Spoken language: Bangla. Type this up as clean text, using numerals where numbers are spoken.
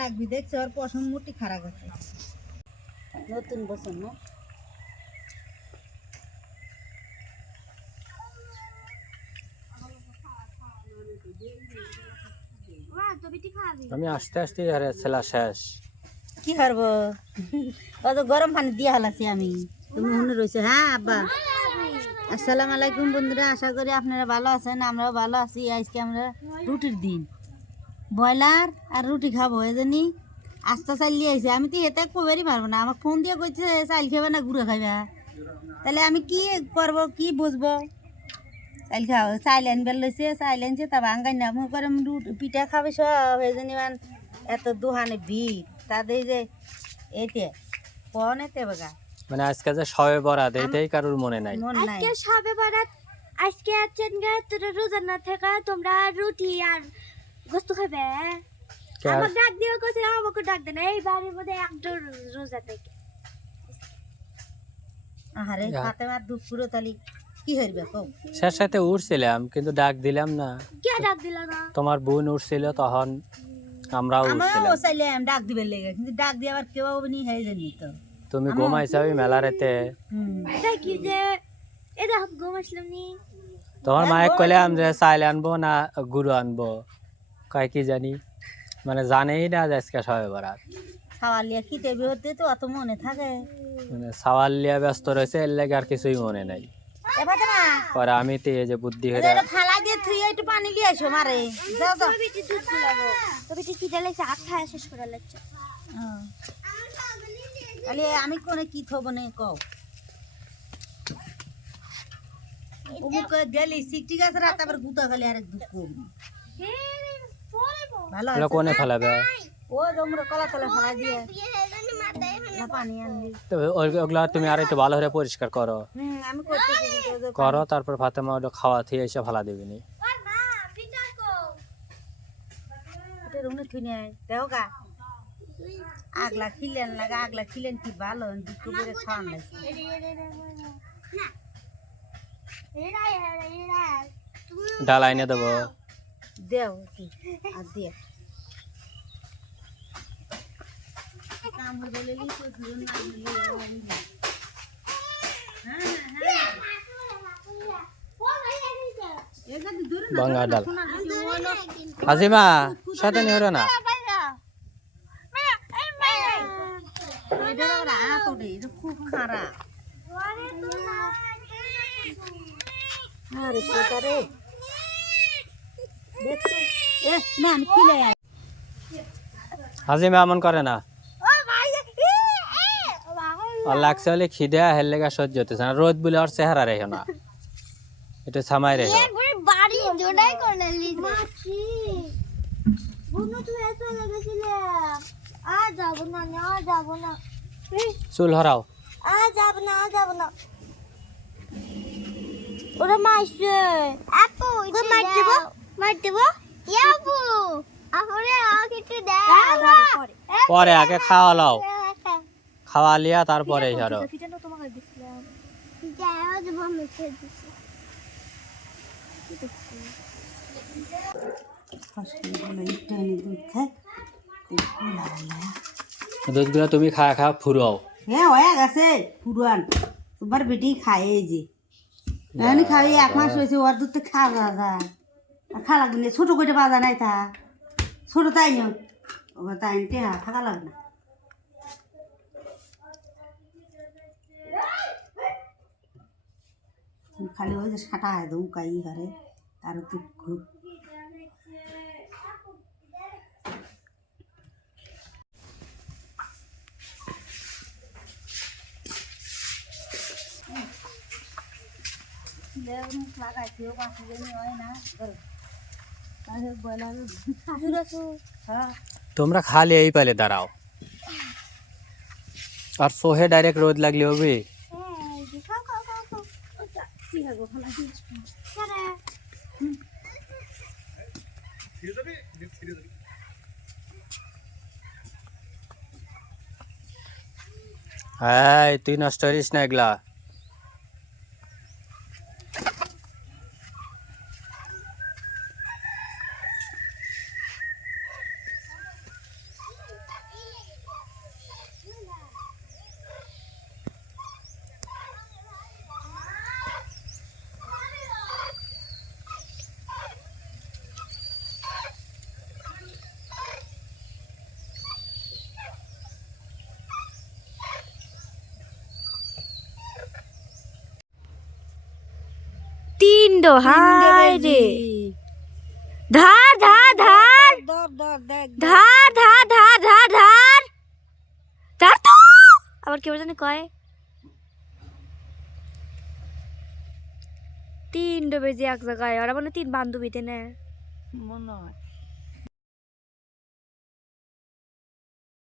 লাগবি দেখছো আর পশম মুটি খারাপ আছে নতুন বছর না আমি আস্তে আস্তে আরে ছেলা শেষ কি করবো অত গরম পানি দিয়ে হালাছি আমি তুমি মনে রয়েছে হ্যাঁ আব্বা আসসালামু আলাইকুম বন্ধুরা আশা করি আপনারা ভালো আছেন আমরাও ভালো আছি আজকে আমরা রুটির দিন ব্রয়লার আর রুটি খাবো এই জন্যই আস্তে চালিয়ে আইছে আমি তো এতে কবেরই পারবো না আমাকে ফোন দিয়ে কইছে চাল খাবে না গুঁড়ো খাবে তাহলে আমি কি করবো কি বুঝবো চাল খাও চাইল আনবার লইছে চাইল আনছে তা ভাঙ্গাই না মনে করে পিঠা খাবে সব এই জন্য এত দোহানে ভিড় তাদের যে এতে কোন এতে বাগা মানে আজকে যে শবে বরাত এইটাই কারোর মনে নাই আজকে শবে বরাত আজকে আছেন গে তোরা রোজা না থাকা তোমরা রুটি আর গোস্ত খাবে আমাকে ডাক দিও কইছে আমাকে ডাক দেন এই বাড়ির মধ্যে একটা রোজা থেকে আরে ফাতেমা দুপুরে তালি কি হইবে কও শেষ সাথে উঠছিলাম কিন্তু ডাক দিলাম না কে ডাক দিল না তোমার বোন উঠছিল তখন আমরাও উঠছিলাম আমরাও চাইলাম ডাক দিবে লেগে কিন্তু ডাক দিয়ে আবার কেউ নি হয়ে জানি তো তুমি ঘুমাইছো ওই মেলারেতে তাই কি যে এটা ঘুমাইছিলাম নি তোমার মায়ে কইলাম যে চাইল আনবো না গুঁড়ো আনবো কয় কি জানি মানে জানেই না যে আজকে শবে বরাত সাওয়ালিয়া কি দেবে হতে তো অত মনে থাকে মানে সওয়াল লিয়া ব্যস্ত রয়েছে এর লাগে আর কিছুই মনে নাই এবার না পরে আমি তো এই যে বুদ্ধি হয়ে এটা ফালা দিয়ে থুই একটু পানি নিয়ে আসো মারে যাও যাও বিটি দুধ গুলাবো তো বিটি কি দিলাইছে আট খায় শেষ করে লাগছে আলে আমি কোনে কি থবো নে কও উমুক গেলি সিটি গাছ রাত আবার গুতা খালি আরেক দুধ কম ভালো এটা কোনে ফেলাবে ও তোমরা কলা তলে ফেলা দিয়ে না পানি আনবি তো ওগুলা তুমি আর একটু ভালো করে পরিষ্কার করো আমি করতেছি করো তারপর ফাতেমা ওটা খাওয়া থেকে এসে ফেলা দিবি নি ওর মা বিটার কো এটা রুমে থুই নাই দেও গা আগলা খিলেন লাগা আগলা খিলেন কি ভালো দুধ করে খাওয়ান লাগছে ডাল আইনে দেবো দেও আর দিয়ে কামড় বলে লি তো ধুন না বাঙ্গা ডাল হাজিমা সাথে নিও না খুব খারাপ আরে কোথারে দেখছো এ না আমি খিলে হাজিমা এমন করে না আর লাগছে হলে খিদে হের লেগা সহ্য হতেছে না রোদ বলে আর চেহারা রেখে না এটা সামাই রেখে বাড়ি জোড়াই করে লিছে মাছি বুনু তুই এসে লাগেছিলে আ যাব না চুল হরাও যাব না ওরা মাইছে আপু গো মার দেব ইয়াবু আপরে আকিতে দাও পরে আগে খাওয়া লাও খাওয়া লিয়া তারপরে ছাড়ো ফিটানো তোমাকে দিছিলাম যাও দেব মেখে দিছি দুধগুলো তুমি খা খা ফুরাও হ্যাঁ হয়ে গেছে পুরান তোমার বেটি খায় এই যে আমি খাই 1 মাস হয়েছে ওর দুধ তো খাওয়া যায় আর খা লাগবে না ছোটো করে বাজা নাই তা ছোটো তাই না ওবার তাই টেহা থাকা লাগবে না খালি ওই যে সাটা হয় দৌকাই হারে তার দুঃখ লাগাইতেও পাঁচি জানি হয় না তোমরা খালি এই পালে দাঁড়াও আর সোহে ডাইরেক্ট রোদ লাগলে হবে হ্যাঁ তুই নষ্ট করিস না এগুলা তিনটো হাই রে ধার ধার ধার দেখ ধার ধার ধার ধার ধার ধার তো আবার কেউ জানি কয় 3 বেজে এক জায়গায় ওরা মানে 3 বান্ধবীতে না মনে হয়